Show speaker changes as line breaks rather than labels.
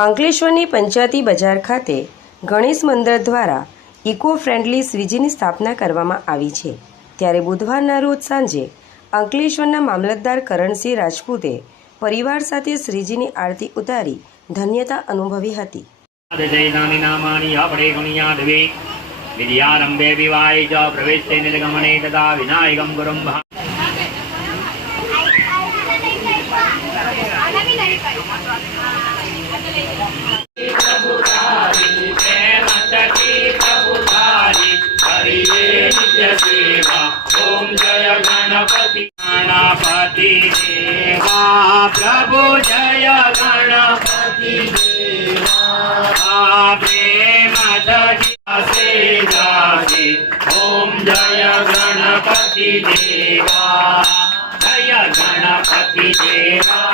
અંકલેશ્વરની પંચાયતી બજાર ખાતે ગણેશ મંદિર દ્વારા ઇકો ફ્રેન્ડલી સ્વીજીની સ્થાપના કરવામાં આવી છે. ત્યારે બુધવારના રોજ સાંજે અંકલેશ્વરના મામલતદાર કરણસિંહ રાજપૂતે પરિવાર સાથે શ્રીજીની આરતી ઉતારી ધન્યતા અનુભવી હતી
ભા ઓમ જય ગણપતિ દેવા પ્રભુ જય ગણપતિ દેવા પ્રેમ જાશે ઓમ જય ગણપતિ દેવા જય ગણપતિ દેવા